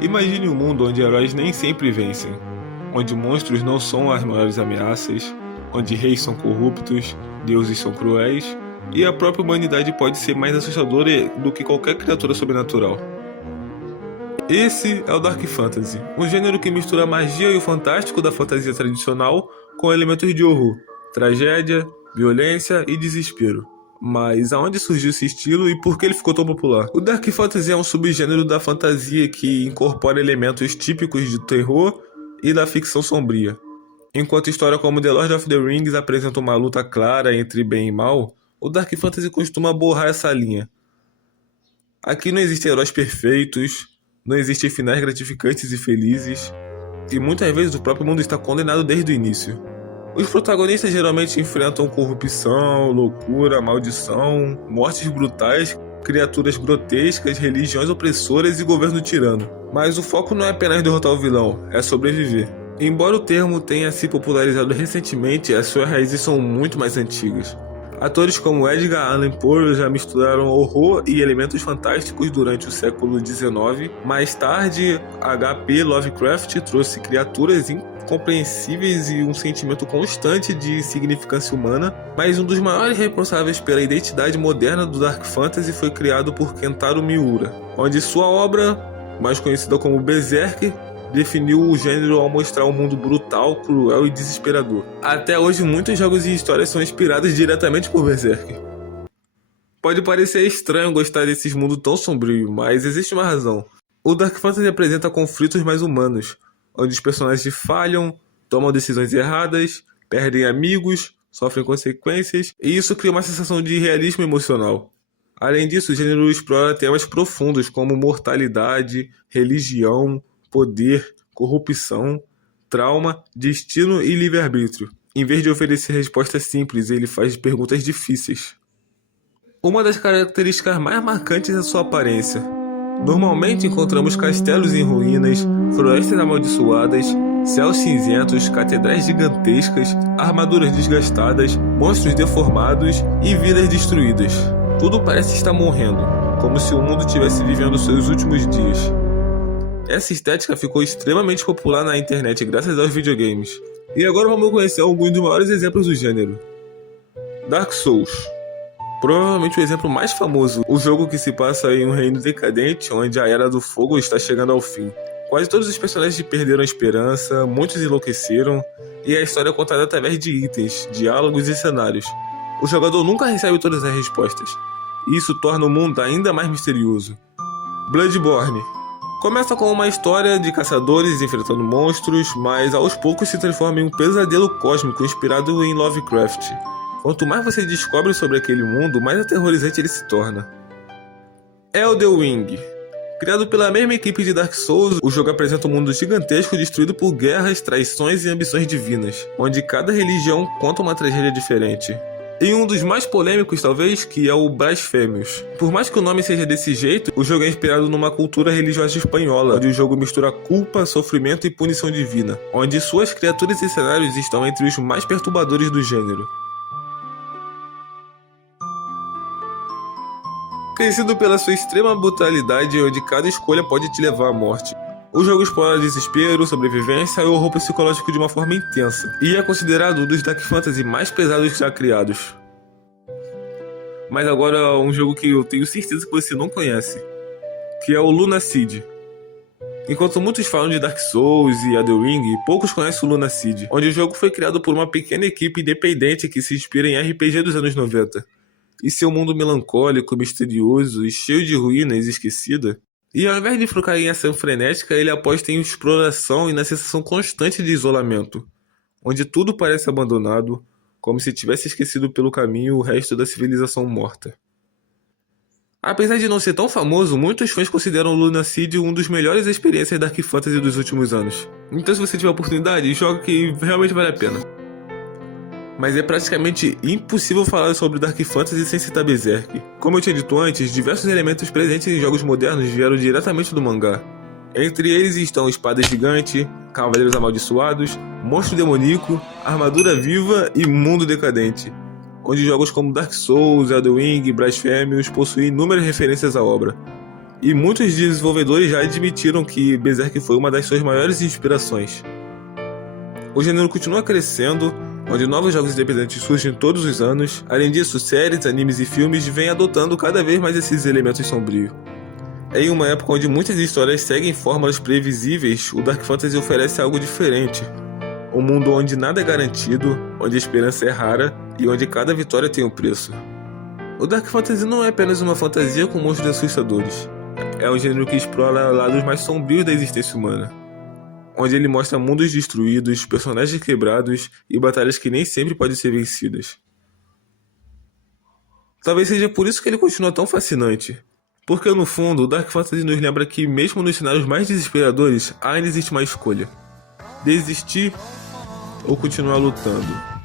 Imagine um mundo onde heróis nem sempre vencem, onde monstros não são as maiores ameaças, onde reis são corruptos, deuses são cruéis, e a própria humanidade pode ser mais assustadora do que qualquer criatura sobrenatural. Esse é o Dark Fantasy, um gênero que mistura a magia e o fantástico da fantasia tradicional com elementos de horror, tragédia, violência e desespero. Mas aonde surgiu esse estilo e por que ele ficou tão popular? O Dark Fantasy é um subgênero da fantasia que incorpora elementos típicos de terror e da ficção sombria. Enquanto história como The Lord of the Rings apresenta uma luta clara entre bem e mal, o Dark Fantasy costuma borrar essa linha. Aqui não existem heróis perfeitos, não existem finais gratificantes e felizes, e muitas vezes o próprio mundo está condenado desde o início. Os protagonistas geralmente enfrentam corrupção, loucura, maldição, mortes brutais, criaturas grotescas, religiões opressoras e governo tirano. Mas o foco não é apenas derrotar o vilão, é sobreviver. Embora o termo tenha se popularizado recentemente, as suas raízes são muito mais antigas. Atores como Edgar Allan Poe já misturaram horror e elementos fantásticos durante o século XIX. Mais tarde, H.P. Lovecraft trouxe criaturas incompreensíveis e um sentimento constante de significância humana, mas um dos maiores responsáveis pela identidade moderna do Dark Fantasy foi criado por Kentaro Miura, onde sua obra, mais conhecida como Berserk, definiu o gênero ao mostrar um mundo brutal, cruel e desesperador. Até hoje, muitos jogos e histórias são inspirados diretamente por Berserk. Pode parecer estranho gostar desses mundos tão sombrios, mas existe uma razão. O Dark Fantasy apresenta conflitos mais humanos, onde os personagens falham, tomam decisões erradas, perdem amigos, sofrem consequências, e isso cria uma sensação de realismo emocional. Além disso, o gênero explora temas profundos como mortalidade, religião, poder, corrupção, trauma, destino e livre-arbítrio. Em vez de oferecer respostas simples, ele faz perguntas difíceis. Uma das características mais marcantes é sua aparência. Normalmente encontramos castelos em ruínas, florestas amaldiçoadas, céus cinzentos, catedrais gigantescas, armaduras desgastadas, monstros deformados e vidas destruídas. Tudo parece estar morrendo, como se o mundo estivesse vivendo seus últimos dias. Essa estética ficou extremamente popular na internet graças aos videogames. E agora vamos conhecer alguns dos maiores exemplos do gênero. Dark Souls. Provavelmente o exemplo mais famoso, o jogo que se passa em um reino decadente, onde a Era do Fogo está chegando ao fim. Quase todos os personagens perderam a esperança, muitos enlouqueceram, e a história é contada através de itens, diálogos e cenários. O jogador nunca recebe todas as respostas, e isso torna o mundo ainda mais misterioso. Bloodborne. Começa com uma história de caçadores enfrentando monstros, mas aos poucos se transforma em um pesadelo cósmico inspirado em Lovecraft. Quanto mais você descobre sobre aquele mundo, mais aterrorizante ele se torna. Elden Ring. Criado pela mesma equipe de Dark Souls, o jogo apresenta um mundo gigantesco destruído por guerras, traições e ambições divinas, onde cada religião conta uma tragédia diferente. E um dos mais polêmicos, talvez, que é o Blasphemous. Por mais que o nome seja desse jeito, o jogo é inspirado numa cultura religiosa espanhola, onde o jogo mistura culpa, sofrimento e punição divina, onde suas criaturas e cenários estão entre os mais perturbadores do gênero. Conhecido pela sua extrema brutalidade, onde cada escolha pode te levar à morte. O jogo explora desespero, sobrevivência e horror psicológico de uma forma intensa, e é considerado um dos Dark Fantasy mais pesados já criados. Mas agora um jogo que eu tenho certeza que você não conhece, que é o Lunaseed. Enquanto muitos falam de Dark Souls e Elden Ring, poucos conhecem o Lunaseed, onde o jogo foi criado por uma pequena equipe independente que se inspira em RPG dos anos 90. E seu mundo melancólico, misterioso e cheio de ruínas esquecida. E ao invés de focar em ação frenética, ele aposta em exploração e na sensação constante de isolamento, onde tudo parece abandonado, como se tivesse esquecido pelo caminho o resto da civilização morta. Apesar de não ser tão famoso, muitos fãs consideram o Lunaseed um dos melhores experiências Dark Fantasy dos últimos anos. Então se você tiver a oportunidade, joga que realmente vale a pena. Mas é praticamente impossível falar sobre Dark Fantasy sem citar Berserk. Como eu tinha dito antes, diversos elementos presentes em jogos modernos vieram diretamente do mangá. Entre eles estão espada gigante, cavaleiros amaldiçoados, monstro demoníaco, armadura viva e mundo decadente, onde jogos como Dark Souls, Elden Ring e Blasphemous possuem inúmeras referências à obra. E muitos desenvolvedores já admitiram que Berserk foi uma das suas maiores inspirações. O gênero continua crescendo, onde novos jogos independentes surgem todos os anos. Além disso, séries, animes e filmes vêm adotando cada vez mais esses elementos sombrios. Em uma época onde muitas histórias seguem fórmulas previsíveis, o Dark Fantasy oferece algo diferente. Um mundo onde nada é garantido, onde a esperança é rara e onde cada vitória tem um preço. O Dark Fantasy não é apenas uma fantasia com monstros assustadores. É um gênero que explora lados mais sombrios da existência humana, onde ele mostra mundos destruídos, personagens quebrados e batalhas que nem sempre podem ser vencidas. Talvez seja por isso que ele continua tão fascinante. Porque no fundo, o Dark Fantasy nos lembra que mesmo nos cenários mais desesperadores, ainda existe uma escolha: desistir ou continuar lutando.